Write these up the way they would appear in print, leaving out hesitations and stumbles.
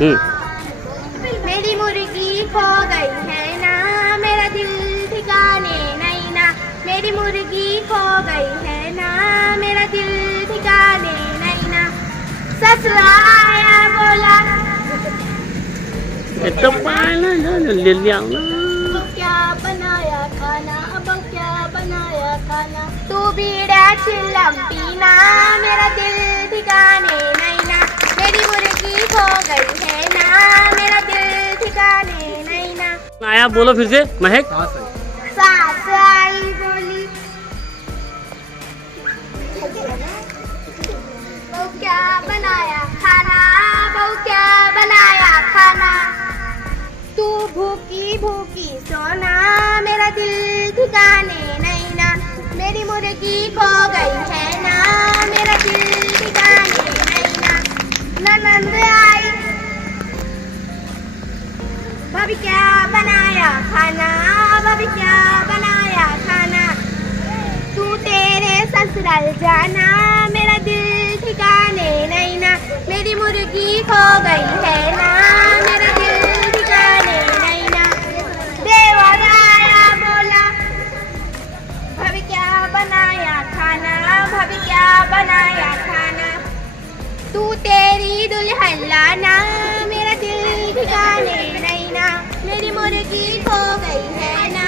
मेरी मुर्गी खो गई है ना, मेरा दिल ठिकाने नहीं ना। मेरी मुर्गी खो गई है ना, मेरा दिल ठिकाने नहीं ना। ससुरा आया बोला एकदम लिया ना. अब क्या बनाया खाना, अब क्या बनाया खाना। तू बीड़ा चिल्लम पीना, मेरा दिल ठिकाने नहीं ना। मेरी मुर्गी खो गई है ना, मेरा दिल ठिकाने नहीं ना। आया बोलो फिर से महक. सास आई बोली बहू क्या बनाया खाना, बहू क्या बनाया खाना। तू भूखी भूखी सोना, मेरा दिल ठिकाने नहीं ना। मेरी मुर्गी खो गई है ना, मेरा दिल ठिकाने नहीं ना। ननंद आई भाभी क्या बनाया खाना, भाभी क्या बनाया खाना। तू तेरे ससुराल जाना, मेरा दिल ठिकाने नहीं ना। मेरी मुर्गी खो गई है ना, मेरा दिल ठिकाने नहीं ना। देवर आया बोला भाभी क्या बनाया खाना, भाभी क्या बनाया खाना। तू तेरी दुल्हन लाना, मेरा दिल ठिकाने नहीं ना। मेरी मुर्गी खो गई है ना,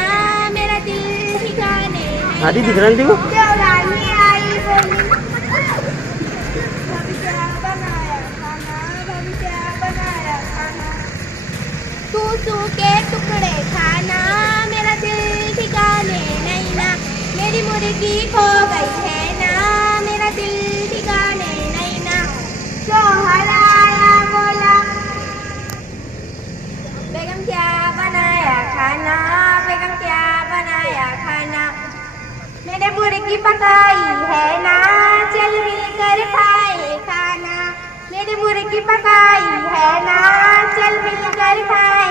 मेरा दिल ठिकाने नहीं। आधी दिख रही थी वो. देवरानी आई बोली भाभी क्या बनाया खाना, भाभी क्या बनाया खाना। तू सूखे टुकड़े खाना, मेरा दिल ठिकाने नहीं ना। मेरी मुर्गी खो गई है ना, मेरा दिल ठिकाने नहीं ना। शोहर आया बोला बेगम क्या बनाया खाना, बेगम क्या बनाया खाना। मैंने मुर्गी पकाई है ना, चल मिलकर खाए खाना। मेरी मुर्गी पकाई है ना, चल मिलकर खाए